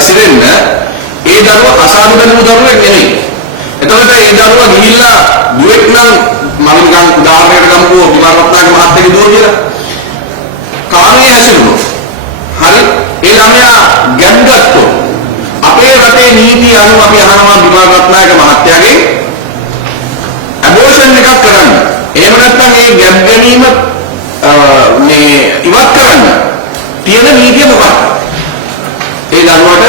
හැසිරෙන්න ඒ දරුවා අසාධු වෙනම දරුවෙක් නෙමෙයි. එතකොට ඒ දරුවා ගිහිල්ලා දුවෙක් නම් මම නිකන් උදාහරණයකට ගමුකෝ විමර්ශනාගේ මහත්තයෙක් දුව කියලා. කාමයේ හැසිරුණොත් හරි ඒ ළමයා ගැම් ගත්තොත් අපේ රටේ නීතිය අනුව අපි අහනවා විමර්ශනාගේ මහත්තයාගේ ඇබෝෂන් එකක් කරන්න. එහෙම නැත්නම් ඒ ගැම් ගැනීම මේ ඉවත් කරන්න තියෙන නීතිය මොකක්ද? ඒ දරුවට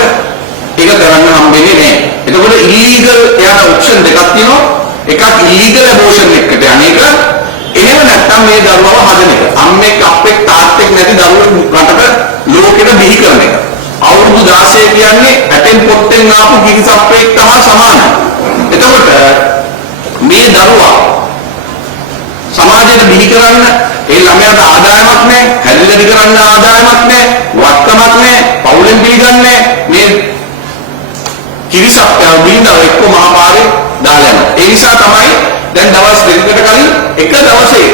ඒක කරන්න හම්බෙන්නේ නැහැ. එතකොට ඉලීගල් එයාට ඔප්ෂන් දෙකක් තියෙනවා. එකක් ඉලීගල් ඇබෝෂන් එකට අනේක එහෙම නැත්නම් මේ දරුවව හදන එක. අම්මෙක් අප්පෙක් තාත්තෙක් නැති දරුවෙක් රටට ලෝකෙට බිහි කරන එක. අවුරුදු 16 කියන්නේ ඇටෙන් පොත්තෙන් ආපු කිරිසප්පෙක් තම සමානයි. එතකොට මේ දරුවා සමාජයට බිහි කරන්න ඒ ළමයාට ආදායමක් නැහැ, හැදිලි කරන්න ආදායමක් නැහැ, වත්කමක් නැහැ, පවුලෙන් පිළිගන්නේ මේ කිරිසප්පයා බින්දව එක්ක මහපාරේ දාලා යනවා. ඒ නිසා තමයි දැන් දවස් දෙකකට කලින් එක දවසේ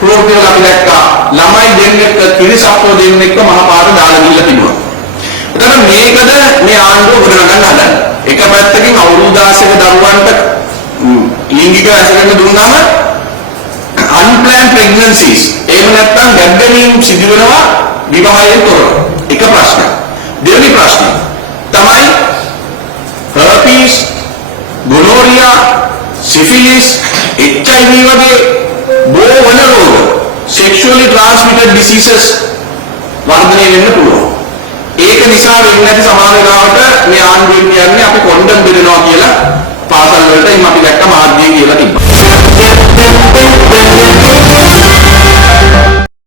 ප්‍රෝග්‍රෑම් වල අපි දැක්කා ළමයි දෙන්නෙක් කිරිසප්පෝ දෙන්නෙක් මහපාරේ දාලා ගිහිල්ලා තිබුණා. එතකොට මේකද මේ ආණ්ඩුව ගොඩනගන්න හදන්නේ. එක පැත්තකින් අවුරුදු 16ක දරුවන්ට ලිංගික ඇසුරෙන් දුන්නාම unplanned pregnancies එහෙම නැත්නම් ගැබ්බැනීම් සිදු වෙනවා විවාහයෙන් තොරව. එක ප්‍රශ්නයක්. දෙවෙනි ප්‍රශ්නය තමයි herpes, gonorrhea, syphilis, HIV වගේ බොහෝ වන රෝග sexually transmitted diseases වර්ධනය වෙන්න පුළුවන්. ඒක නිසා වෙන්නේ නැති සමහර වෙලාවට මේ ආණ්ඩුවෙන් කියන්නේ අපි කොන්ඩම් බෙදනවා කියලා පාසල් වලට එහෙනම් අපි දැක්ක මාධ්‍යයෙන් කියලා තිබ්බා.